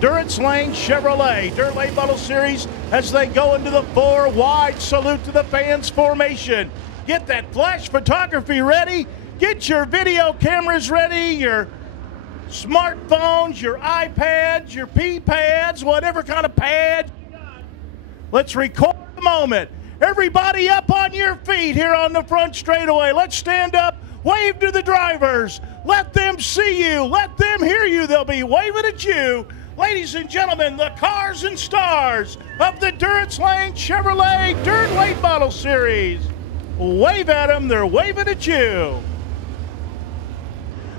Durance Lane Chevrolet Dirt Late Model Series as they go into the 4 wide salute to the fans formation. Get that flash photography ready. Get your video cameras ready, your smartphones, your iPads, your P-pads, whatever kind of pad. Let's record the moment. Everybody up on your feet here on the front straightaway. Let's stand up, wave to the drivers. Let them see you, let them hear you. They'll be waving at you. Ladies and gentlemen, the cars and stars of the Durance Lane Chevrolet Dirt Late Model Series. Wave at them, they're waving at you.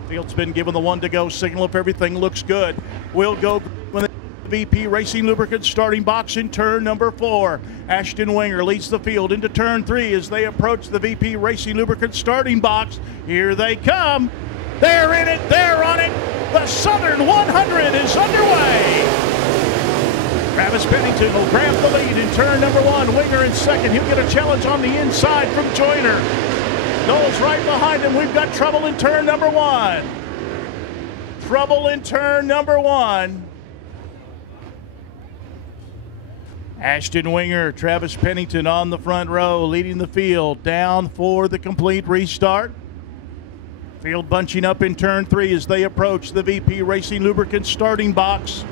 Field's been given the 1 to go signal if everything looks good. We'll go when the VP Racing Lubricants starting box in turn number 4. Ashton Winger leads the field into turn 3 as they approach the VP Racing Lubricants starting box. Here they come. They're in it, they're on it. The Southern 100 is underway. Travis Pennington will grab the lead in turn number 1. Winger in second. He'll get a challenge on the inside from Joyner. Knowles right behind him. We've got trouble in turn number 1. Trouble in turn number 1. Ashton Winger, Travis Pennington on the front row, leading the field down for the complete restart. Field bunching up in turn 3 as they approach the VP Racing Lubricants starting box.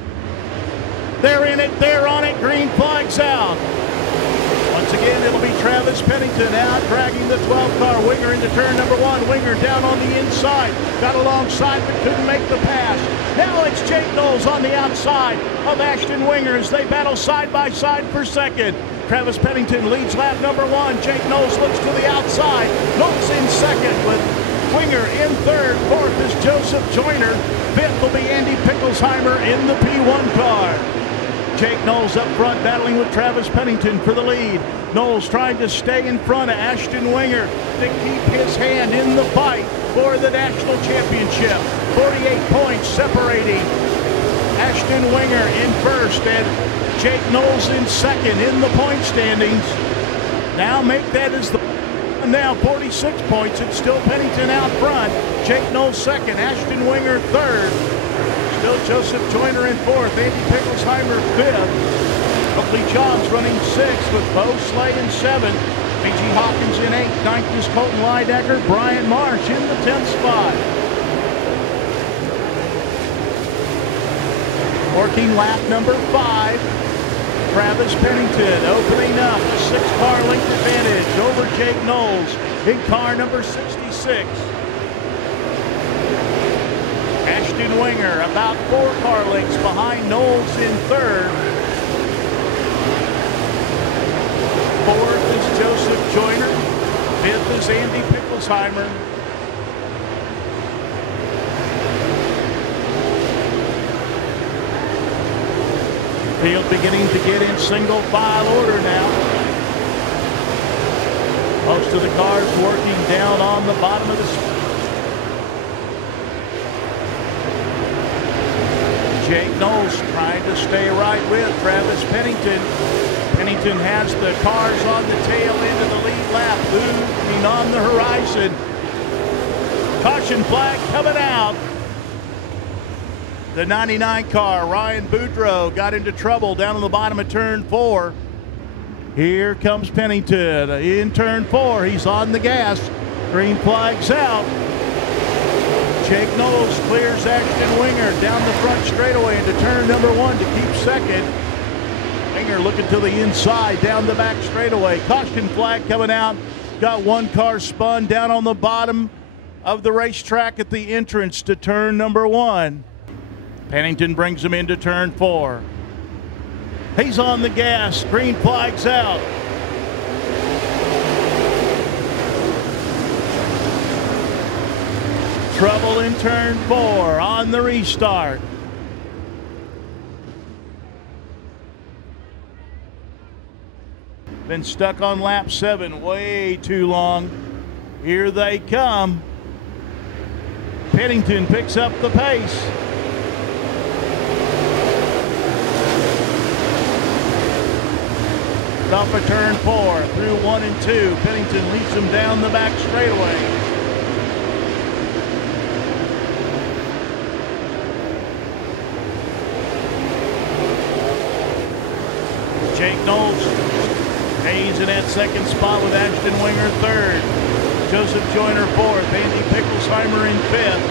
They're in it, they're on it, green flag's out. Once again, it'll be Travis Pennington out, dragging the 12 car. Winger into turn number 1. Winger down on the inside. Got alongside, but couldn't make the pass. Now it's Jake Knowles on the outside of Ashton Winger as they battle side by side for second. Travis Pennington leads lap number 1. Jake Knowles looks to the outside. Knowles in second with Winger in third. Fourth is Joseph Joyner. Fifth will be Andy Picklesheimer in the P1 car. Jake Knowles up front battling with Travis Pennington for the lead. Knowles trying to stay in front of Ashton Winger to keep his hand in the fight for the national championship. 48 points separating Ashton Winger in first and Jake Knowles in second in the point standings. Now make that as the now 46 points. It's still Pennington out front. Jake Knowles second, Ashton Winger third. Still Joseph Joyner in fourth, Andy Picklesheimer fifth. Oakley Jobs running sixth with Bo Slay in seventh. B.G. Hawkins in eighth. Ninth is Colton Lydecker. Brian Marsh in the 10th spot. Working lap number 5. Travis Pennington opening up a 6-car length advantage over Jake Knowles in car number 66. Ashton Winger about 4 car lengths behind Knowles in third. Fourth is Joseph Joyner. Fifth is Andy Picklesheimer. Field beginning to get in single file order now. Most of the cars working down on the bottom of the street. Jake Knowles trying to stay right with Travis Pennington. Pennington has the cars on the tail end of the lead lap, looming on the horizon. Caution flag coming out. The 99 car, Ryan Boudreau, got into trouble down on the bottom of turn 4. Here comes Pennington in turn 4. He's on the gas. Green flag's out. Jake Knowles clears Ashton Winger down the front straightaway into turn number 1 to keep second. Winger looking to the inside, down the back straightaway. Caution flag coming out. Got one car spun down on the bottom of the racetrack at the entrance to turn number 1. Pennington brings him into turn 4. He's on the gas. Green flag's out. Trouble in turn 4 on the restart. Been stuck on lap 7 way too long. Here they come. Pennington picks up the pace. Off of turn 4 through 1 and 2. Pennington leads them down the back straightaway. Jake Knowles stays in that second spot with Ashton Winger third. Joseph Joyner fourth. Andy Picklesheimer in fifth.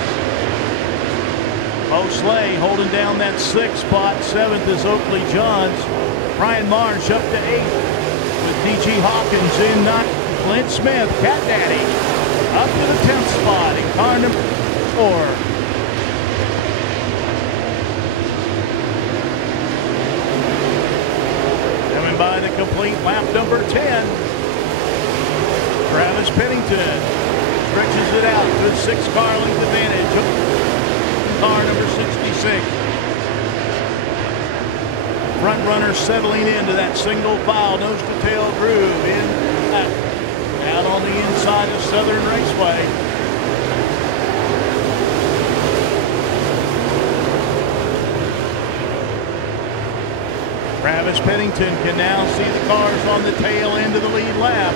Bo Slay holding down that sixth spot. Seventh is Oakley Johns. Brian Marsh up to eighth with D.G. Hawkins in ninth. Clint Smith, Cat Daddy, up to the 10th spot in car number 4. By the complete lap number 10. Travis Pennington stretches it out to a 6-car length advantage. Car number 66. Front runner settling into that single file nose to tail groove in out on the inside of Southern Raceway. Travis Pennington can now see the cars on the tail end of the lead lap.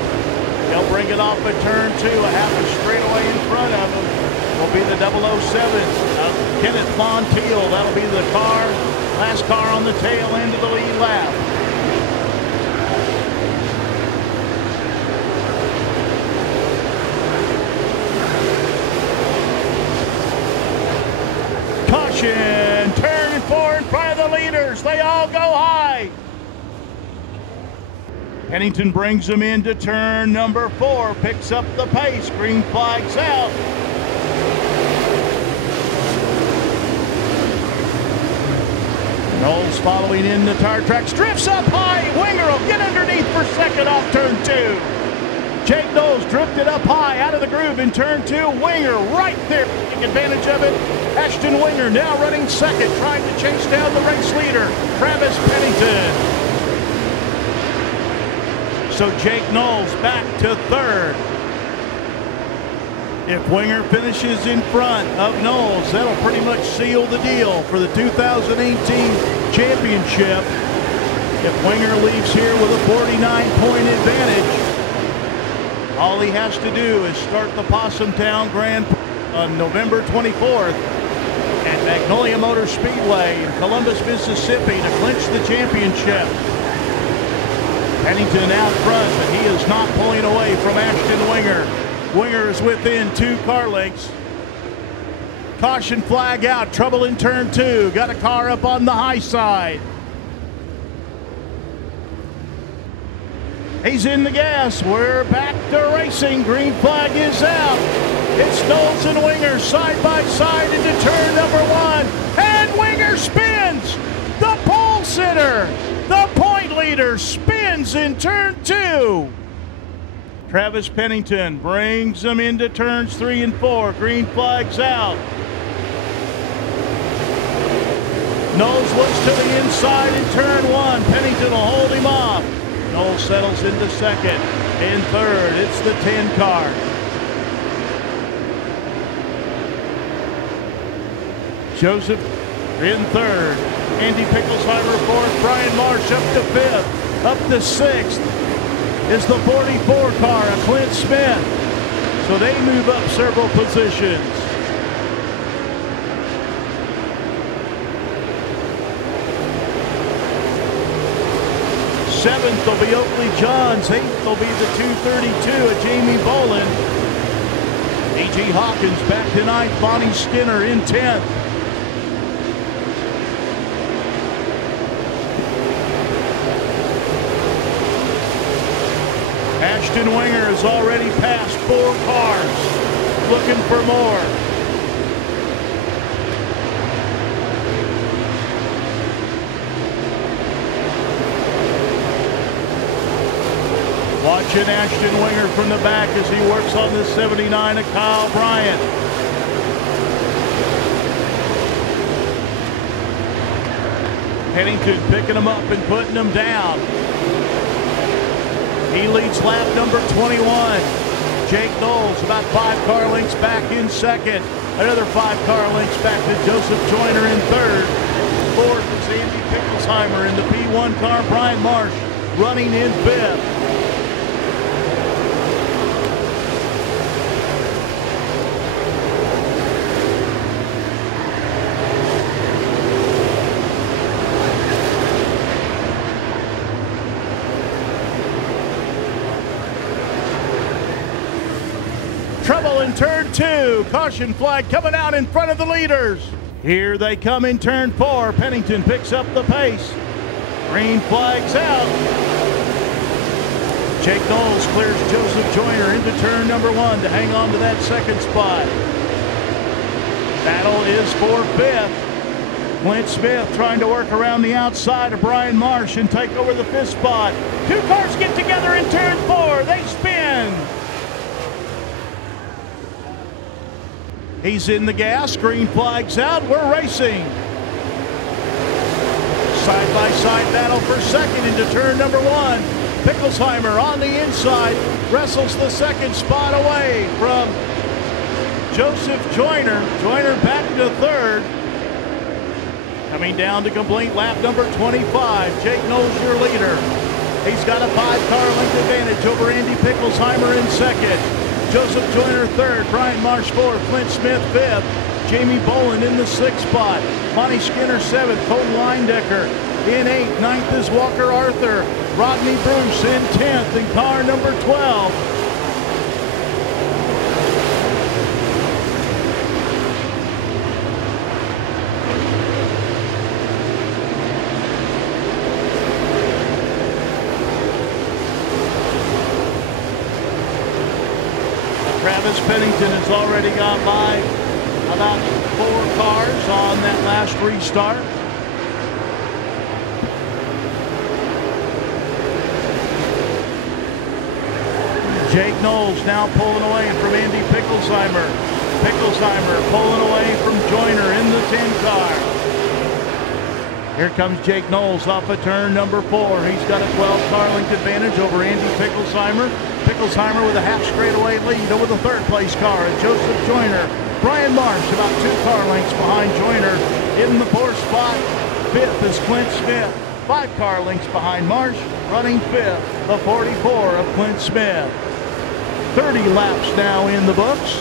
They'll bring it off at turn 2, a half a straightaway in front of them. Will be the 007 of Kenneth Montiel. That'll be the car, last car on the tail end of the lead lap. Caution, turn 4 in front of the leaders. They all go high. Pennington brings them into turn number 4, picks up the pace. Green flag's out. Knowles following in the tire tracks, drifts up high. Winger will get underneath for second off turn 2. Jake Knowles drifted up high out of the groove in turn 2. Winger right there, taking advantage of it. Ashton Winger now running second, trying to chase down the race leader, Travis Pennington. So Jake Knowles back to third. If Winger finishes in front of Knowles, that'll pretty much seal the deal for the 2018 championship. If Winger leaves here with a 49-point advantage, all he has to do is start the Possum Town Grand Prix on November 24th at Magnolia Motor Speedway in Columbus, Mississippi to clinch the championship. Pennington out front, but he is not pulling away from Ashton Winger. Winger is within 2 car lengths. Caution flag out, trouble in turn 2. Got a car up on the high side. He's in the gas. We're back to racing. Green flag is out. It's Knowles and Winger side by side into turn number 1. And Winger spins. The pole sitter, the point leader, spins in turn 2. Travis Pennington brings them into turns 3 and 4. Green flag's out. Knowles looks to the inside in turn 1. Pennington will hold him off. Knowles settles into second. In third, it's the 10 car. Joseph in third. Andy Picklesheimer fourth. Brian Marsh up to 5th. Up to 6th is the 44 car of Clint Smith. So they move up several positions. 7th will be Oakley Johns. 8th will be the 232 of Jamie Bolin. D.G. Hawkins back to 9th. Bonnie Skinner in 10th. Ashton Winger has already passed 4 cars, looking for more. Watching Ashton Winger from the back as he works on the 79 of Kyle Bryant. Pennington picking him up and putting him down. He leads lap number 21. Jake Knowles about 5 car lengths back in second. Another 5 car lengths back to Joseph Joyner in third. Fourth is Andy Picklesheimer in the P1 car. Brian Marsh running in 5th. on turn 2. Caution flag coming out in front of the leaders. Here they come in turn 4. Pennington picks up the pace. Green flag's out. Jake Knowles clears Joseph Joyner into turn number 1 to hang on to that second spot. Battle is for 5th. Clint Smith trying to work around the outside of Brian Marsh and take over the 5th spot. 2 cars get together in turn 4. They spin. He's in the gas. Green flag's out. We're racing. Side-by-side battle for second into turn number 1. Picklesheimer on the inside wrestles the second spot away from Joseph Joyner. Joyner back to 3rd. Coming down to complete lap number 25. Jake Knowles, your leader. He's got a 5-car length advantage over Andy Picklesheimer in 2nd. Joseph Joyner 3rd. Brian Marsh 4th. Clint Smith 5th. Jamie Boland in the 6th spot. Monty Skinner 7th. Colton Leindecker in 8th. 9th is Walker Arthur. Rodney Bruce in 10th in car number 12. Travis Pennington has already gone by about 4 cars on that last restart. Jake Knowles now pulling away from Andy Picklesheimer. Picklesheimer pulling away from Joyner in the 10 car. Here comes Jake Knowles off of turn number 4. He's got a 12-car length advantage over Andy Picklesheimer. Picklesheimer with a half straightaway lead over the 3rd place car at Joseph Joyner. Brian Marsh about 2 car lengths behind Joyner in the 4th spot. 5th is Clint Smith. 5 car lengths behind Marsh, running 5th, the 44 of Clint Smith. 30 laps now in the books.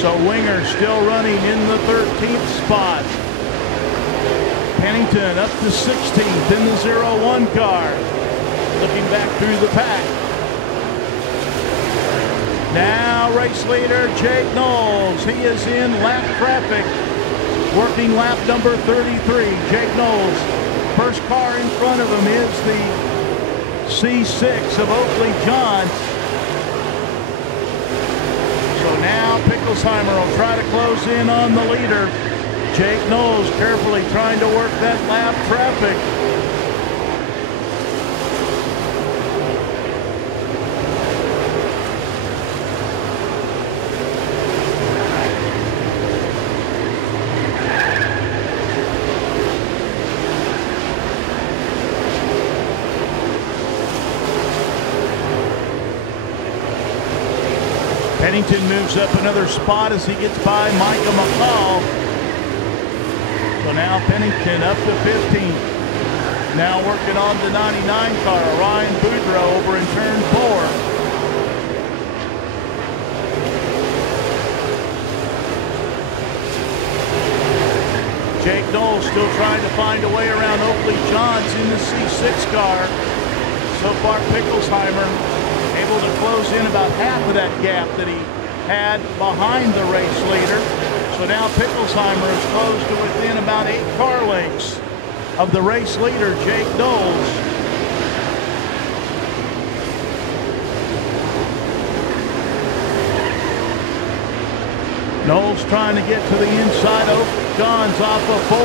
So Winger still running in the 13th spot. Pennington up to 16th in the 0-1 car. Looking back through the pack. Now race leader Jake Knowles. He is in lap traffic. Working lap number 33. Jake Knowles. First car in front of him is the C6 of Oakley John. So now Picklesheimer will try to close in on the leader. Jake Knowles carefully trying to work that lap traffic. Pennington moves up another spot as he gets by Micah McCall. So now Pennington up to 15th. Now working on the 99 car, Ryan Boudreau over in turn 4. Jake Knowles still trying to find a way around Oakley Johns in the C6 car. So far Picklesheimer able to close in about half of that gap that he had behind the race leader. So now Picklesheimer is close to within about 8 car lengths of the race leader, Jake Knowles. Knowles trying to get to the inside of Johns off of 4.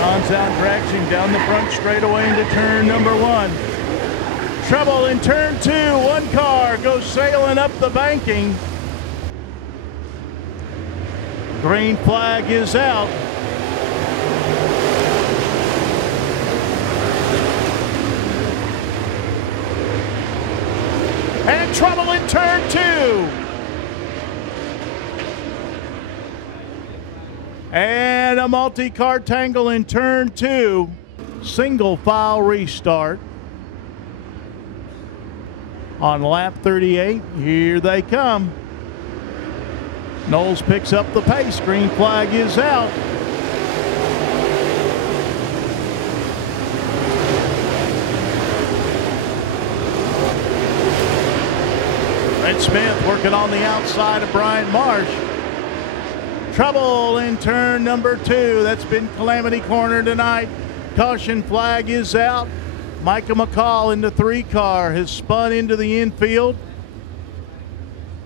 Johns out drags him down the front straightaway into turn number 1. Trouble in turn 2. 1 car goes sailing up the banking. Green flag is out. And trouble in turn 2. And a multi-car tangle in turn 2. Single file restart. On lap 38, here they come. Knowles picks up the pace. Green flag is out. Red Smith working on the outside of Brian Marsh. Trouble in turn number 2. That's been Calamity Corner tonight. Caution flag is out. Micah McCall in the 3 car has spun into the infield.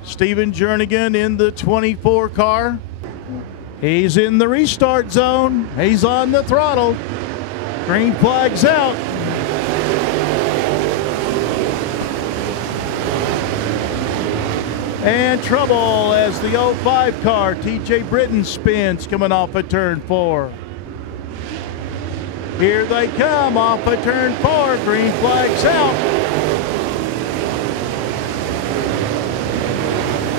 Stephen Jernigan in the 24 car. He's in the restart zone. He's on the throttle. Green flag's out. And trouble as the 05 car, TJ Britton, spins coming off of turn 4. Here they come off of turn 4. Green flag's out.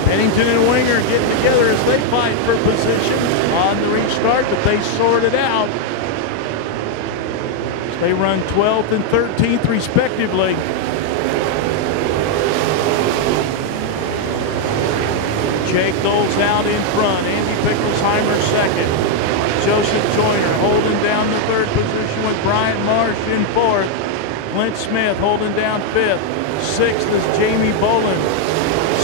Pennington and Winger getting together as they fight for position on the restart, but they sort it out. They run 12th and 13th respectively. Jake Knowles out in front. Andy Picklesheimer second. Joseph Joyner holding down the 3rd position with Brian Marsh in 4th. Clint Smith holding down 5th. 6th is Jamie Boland.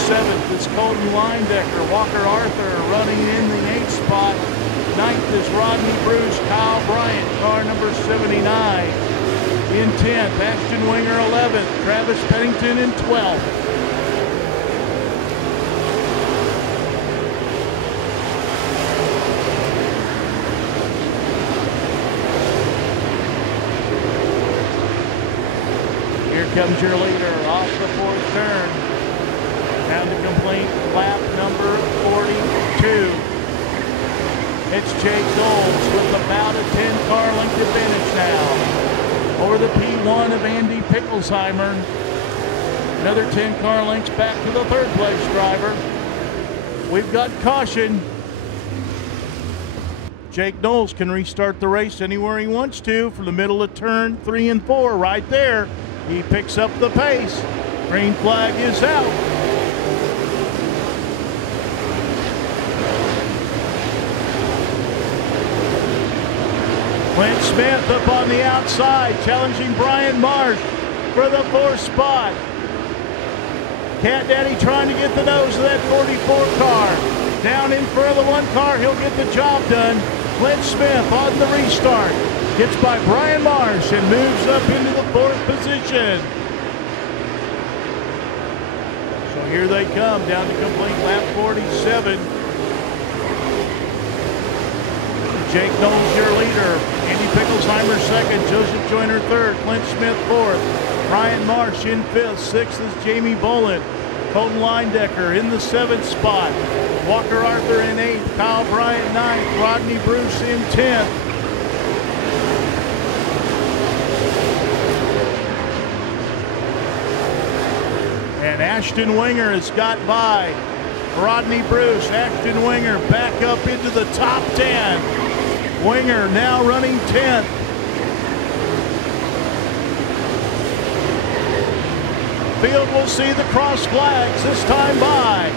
7th is Colton Linedecker. Walker Arthur running in the 8th spot. 9th is Rodney Bruce. Kyle Bryant, car number 79. In 10th, Ashton Winger 11th. Travis Pennington in 12th. Comes your leader off the 4th turn. Down to complete lap number 42. It's Jake Knowles with about a 10-car length advantage now. Over the P1 of Andy Picklesheimer. Another 10-car lengths back to the 3rd place driver. We've got caution. Jake Knowles can restart the race anywhere he wants to from the middle of turn 3 and 4 right there. He picks up the pace. Green flag is out. Clint Smith up on the outside, challenging Brian Marsh for the 4th spot. Cat Daddy trying to get the nose of that 44 car. Down in front of the 1 car, he'll get the job done. Clint Smith on the restart. Gets by Brian Marsh and moves up into the 4th position. So here they come down to complete lap 47. Jake Knowles your leader. Andy Picklesheimer second. Joseph Joyner 3rd. Clint Smith 4th. Brian Marsh in 5th. 6th is Jamie Boland. Colton Linedecker in the 7th spot. Walker Arthur in 8th. Kyle Bryant 9th. Rodney Bruce in 10th. And Ashton Winger has got by Rodney Bruce. Ashton Winger back up into the top 10. Winger now running 10th. Field will see the cross flags this time by.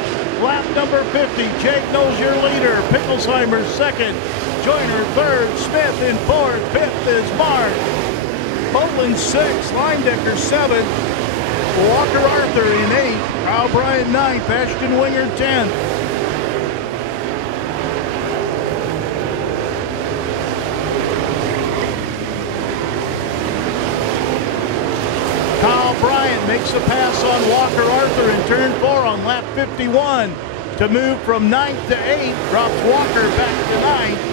Lap number 50, Jake Knowles your leader. Picklesheimer second. Joyner 3rd. Smith in 4th. 5th is Marsh. Boland 6th. Linedecker 7th. Walker Arthur in 8th, Kyle Bryant 9th, Ashton Winger 10th. Kyle Bryant makes a pass on Walker Arthur in turn 4 on lap 51 to move from 9th to 8th, drops Walker back to 9th.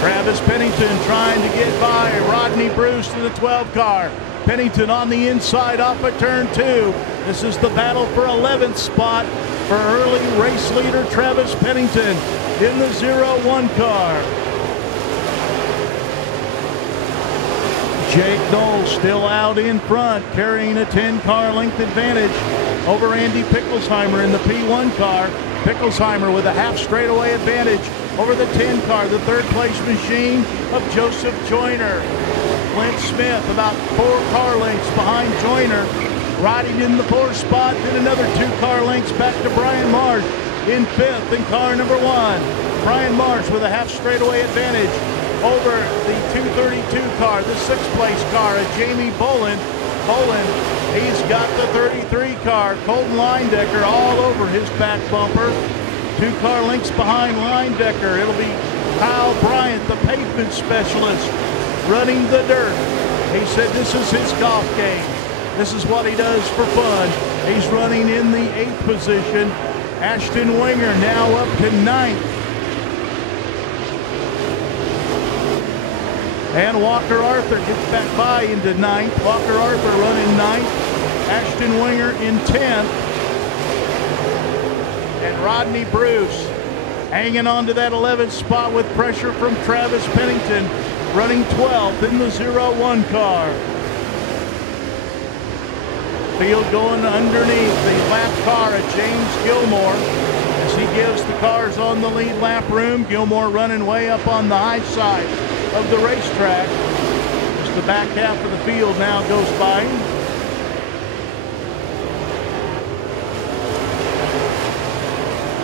Travis Pennington trying to get by Rodney Bruce to the 12 car. Pennington on the inside off of turn 2. This is the battle for 11th spot for early race leader Travis Pennington in the 01 car. Jake Knowles still out in front, carrying a 10-car length advantage over Andy Picklesheimer in the P1 car. Picklesheimer with a half straightaway advantage over the 10 car, the 3rd place machine of Joseph Joyner. Clint Smith about 4 car lengths behind Joyner, riding in the 4th spot. Then another 2 car lengths back to Brian Marsh in 5th in car number 1. Brian Marsh with a half straightaway advantage over the 232 car, the 6th place car of Jamie Bolin. He's got the 33 car. Colton Leindecker all over his back bumper. 2 car lengths behind Leindecker. It'll be Kyle Bryant, the pavement specialist, running the dirt. He said this is his golf game. This is what he does for fun. He's running in the 8th position. Ashton Winger now up to 9th. And Walker Arthur gets back by into 9th. Walker Arthur running 9th. Ashton Winger in 10th. And Rodney Bruce hanging on to that 11th spot with pressure from Travis Pennington, running 12th in the 01 car. Field going underneath the lap car of James Gilmore as he gives the cars on the lead lap room. Gilmore running way up on the high side of the racetrack as the back half of the field now goes by.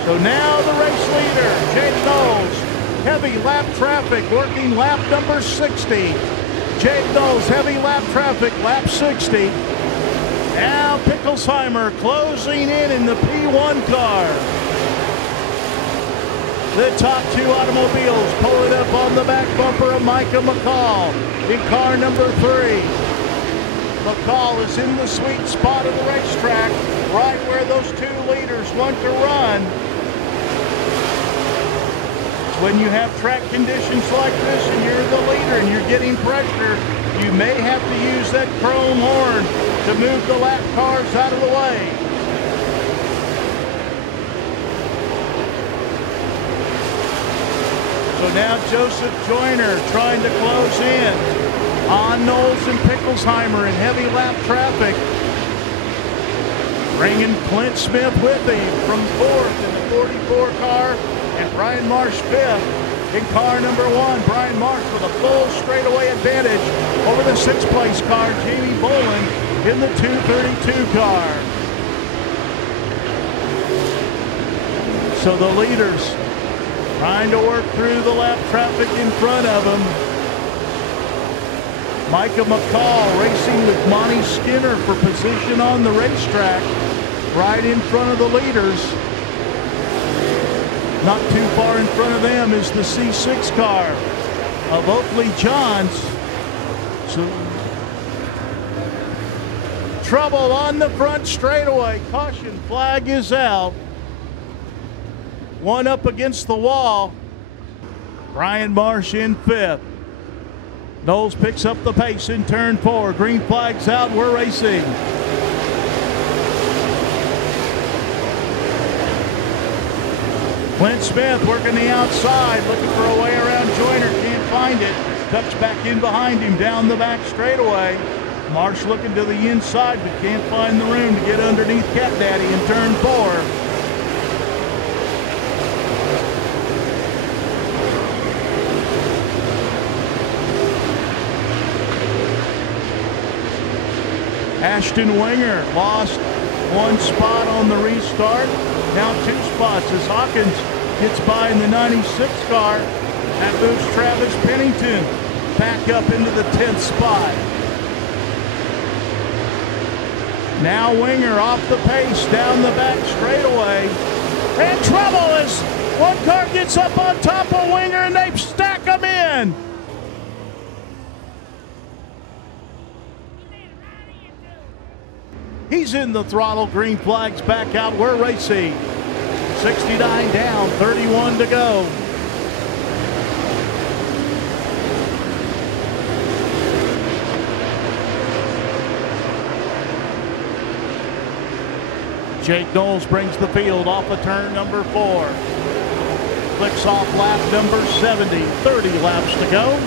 So now the race leader, Jake Knowles, heavy lap traffic, working lap number 60. Jake Knowles, heavy lap traffic, lap 60. Now Pickelsheimer closing in the P1 car. The top 2 automobiles pulling up on the back bumper of Micah McCall in car number 3. McCall is in the sweet spot of the racetrack, right where those 2 leaders want to run. When you have track conditions like this and you're the leader and you're getting pressure, you may have to use that chrome horn to move the lap cars out of the way. So now Joseph Joyner trying to close in on Knowles and Pickelsheimer in heavy lap traffic. Bringing Clint Smith with him from 4th in the 44 car, and Brian Marsh 5th in car number 1. Brian Marsh with a full straightaway advantage over the 6th place car, Jamie Bolin, in the 232 car. So the leaders trying to work through the lap traffic in front of them. Micah McCall racing with Monty Skinner for position on the racetrack, right in front of the leaders. Not too far in front of them is the C6 car of Oakley Johns. So, trouble on the front straightaway. Caution flag is out. One up against the wall. Brian Marsh in 5th. Knowles picks up the pace in turn 4. Green flag's out. We're racing. Clint Smith working the outside, looking for a way around Joyner. Can't find it. Tucks back in behind him down the back straightaway. Marsh looking to the inside, but can't find the room to get underneath Cat Daddy in turn 4. Ashton Winger lost 1 spot on the restart. Now 2 spots as Hawkins gets by in the 96 car. That moves Travis Pennington back up into the 10th spot. Now Winger off the pace down the back straightaway. And trouble as one car gets up on top of Winger and they stack them in. He's in the throttle. Green flag's back out. We're racing. 69 down, 31 to go. Jake Knowles brings the field off of turn number 4. Clicks off lap number 70. 30 laps to go.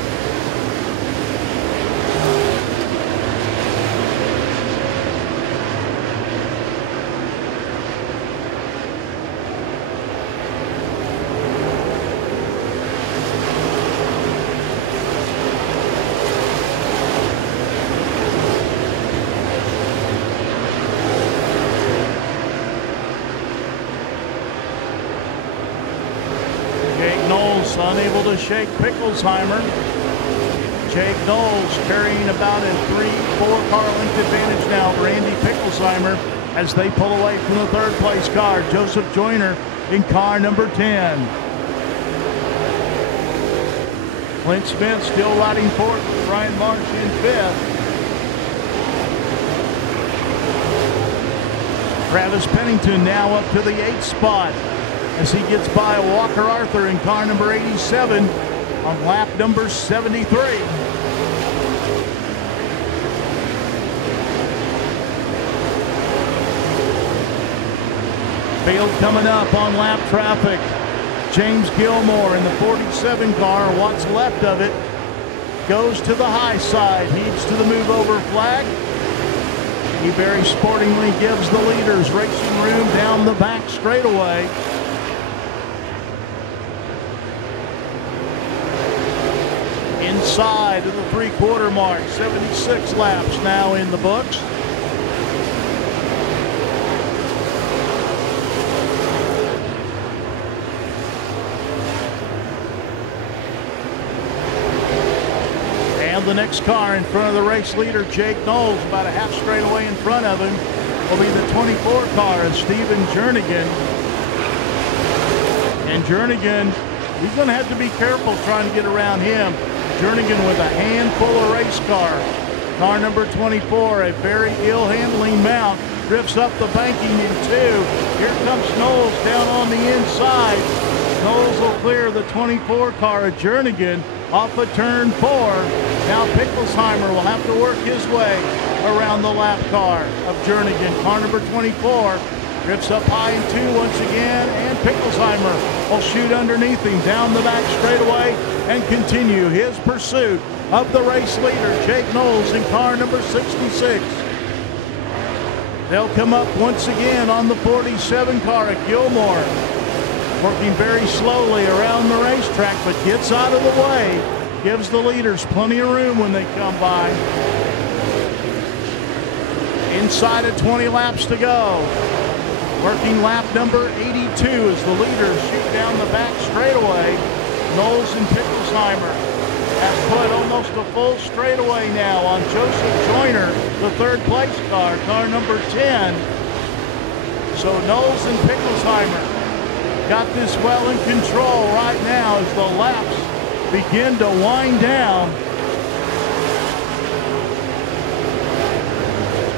Jake Knowles unable to shake Picklesheimer. Jake Knowles carrying about a 3-4 car length advantage now for Andy Picklesheimer as they pull away from the third place car. Joseph Joyner in car number 10. Clint Smith still riding fourth. Brian Marsh in fifth. Travis Pennington now up to the 8th spot as he gets by Walker Arthur in car number 87 on lap number 73. Field coming up on lap traffic. James Gilmore in the 47 car, what's left of it, goes to the high side, heads to the move over flag. He very sportingly gives the leaders racing room down the back straightaway. Inside of the 3/4 mark, 76 laps now in the books. The next car in front of the race leader, Jake Knowles, about a half straightaway in front of him, will be the 24 car of Stephen Jernigan. And Jernigan, he's going to have to be careful trying to get around him. Jernigan with a handful of race car. Car number 24, a very ill-handling mount, drifts up the banking in 2. Here comes Knowles down on the inside. Knowles will clear the 24 car of Jernigan off of turn 4. Now Picklesheimer will have to work his way around the lap car of Jernigan. Car number 24 drifts up high in 2 once again, and Picklesheimer will shoot underneath him down the back straightaway and continue his pursuit of the race leader, Jake Knowles, in car number 66. They'll come up once again on the 47 car at Gilmore, working very slowly around the racetrack, but gets out of the way, gives the leaders plenty of room when they come by. Inside of 20 laps to go. Working lap number 82 as the leaders shoot down the back straightaway. Knowles and Picklesheimer have put almost a full straightaway now on Joseph Joyner, the third place car, car number 10. So Knowles and Picklesheimer got this well in control right now as the laps begin to wind down.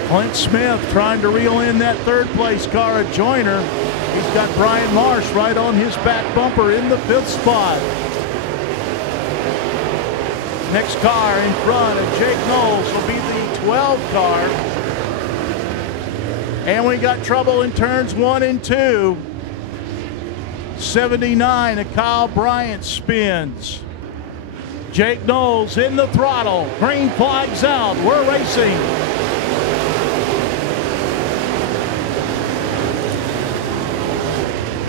Clint Smith trying to reel in that third place car at Joyner. He's got Brian Marsh right on his back bumper in the 5th spot. Next car in front of Jake Knowles will be the 12 car. And we got trouble in turns 1 and 2. 79 of Kyle Bryant spins. Jake Knowles in the throttle. Green flags out. We're racing.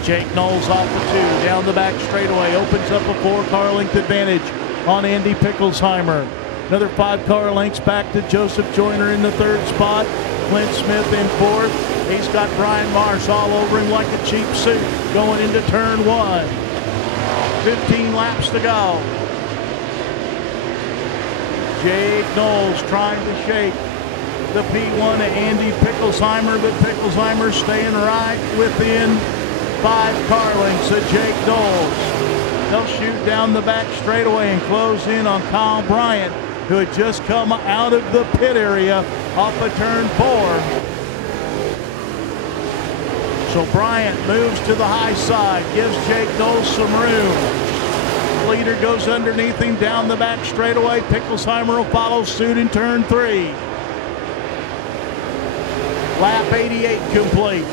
Jake Knowles off the 2. Down the back straightaway. Opens up a 4-car length advantage on Andy Picklesheimer. Another 5-car lengths back to Joseph Joyner in the 3rd spot. Clint Smith in 4th. He's got Brian Marsh all over him like a cheap suit going into turn 1. 15 laps to go. Jake Knowles trying to shake the P1 of Andy Picklesheimer, but Picklesheimer staying right within 5 car lengths of Jake Knowles. They'll shoot down the back straightaway and close in on Kyle Bryant, who had just come out of the pit area off of turn 4. So Bryant moves to the high side, gives Jake Knowles some room. Leader goes underneath him down the back straightaway. Picklesheimer will follow suit in turn 3. Lap 88 complete.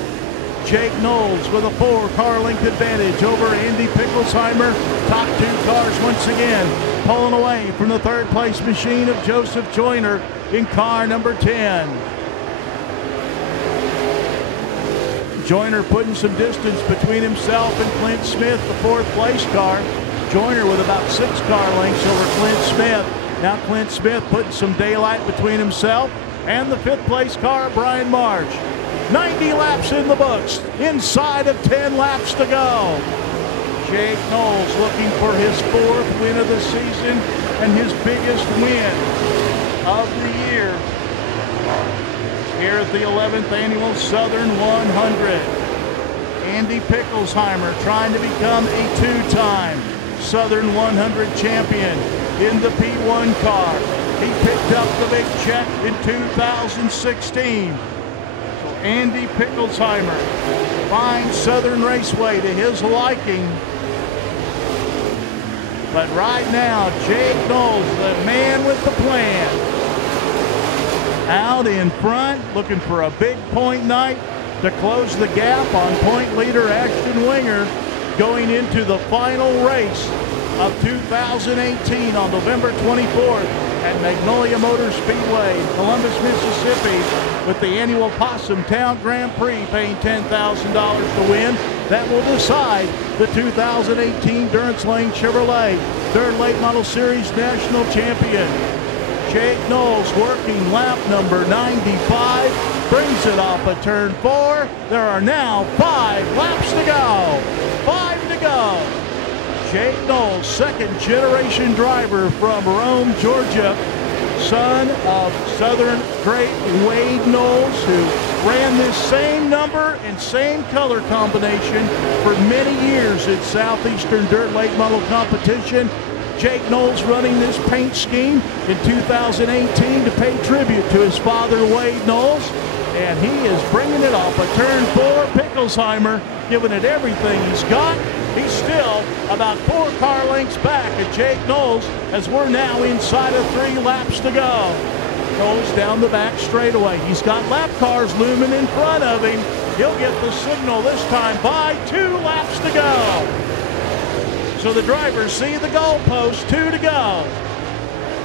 Jake Knowles with a 4-car length advantage over Andy Picklesheimer. Top 2 cars once again pulling away from the 3rd place machine of Joseph Joyner in car number 10. Joyner putting some distance between himself and Clint Smith, the 4th place car. Joyner with about 6 car lengths over Clint Smith. Now Clint Smith putting some daylight between himself and the 5th place car, Brian Marsh. 90 laps in the books, inside of 10 laps to go. Jake Knowles looking for his 4th win of the season and his biggest win of the year here at the 11th Annual Southern 100. Andy Picklesheimer trying to become a 2-time Southern 100 champion in the P1 car. He picked up the big check in 2016. So Andy Picklesheimer finds Southern Raceway to his liking. But right now, Jake Knowles, the man with the plan, out in front, looking for a big point night to close the gap on point leader Ashton Winger going into the final race of 2018 on November 24th at Magnolia Motor Speedway, Columbus, Mississippi, with the annual Possum Town Grand Prix paying $10,000 to win. That will decide the 2018 Durance Lane Chevrolet Dirt Late Model Series National Champion. Jake Knowles working lap number 95, brings it off of turn 4. There are now 5 laps to go. 5 to go. Jake Knowles, second generation driver from Rome, Georgia, son of Southern great Wade Knowles, who ran this same number and same color combination for many years at Southeastern Dirt Late Model Competition. Jake Knowles running this paint scheme in 2018 to pay tribute to his father, Wade Knowles. And he is bringing it off of turn 4. Picklesheimer giving it everything he's got. He's still about 4 car lengths back at Jake Knowles as we're now inside of 3 laps to go. Knowles down the back straightaway. He's got lap cars looming in front of him. He'll get the signal this time by 2 laps to go. So the drivers see the goalpost, 2 to go.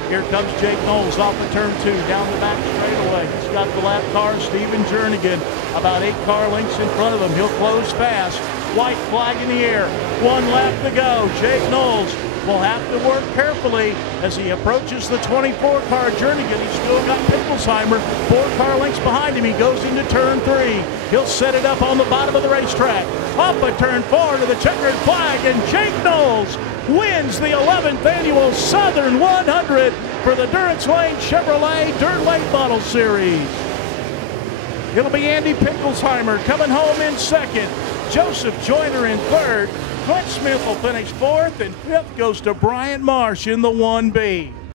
Here comes Jake Knowles off of turn 2, down the back straightaway. He's got the lap car, Steven Jernigan, about 8 car lengths in front of him. He'll close fast. White flag in the air. 1 lap to go. Jake Knowles will have to work carefully as he approaches the 24 car Jernigan. He's still got Picklesheimer 4 car lengths behind him. He goes into turn 3. He'll set it up on the bottom of the racetrack. Up at turn 4 to the checkered flag, and Jake Knowles wins the 11th Annual Southern 100 for the Durance Lane Chevrolet Dirt Late Model Series. It'll be Andy Picklesheimer coming home in second. Joseph Joyner in third. Clint Smith will finish 4th, and 5th goes to Bryant Marsh in the 1B.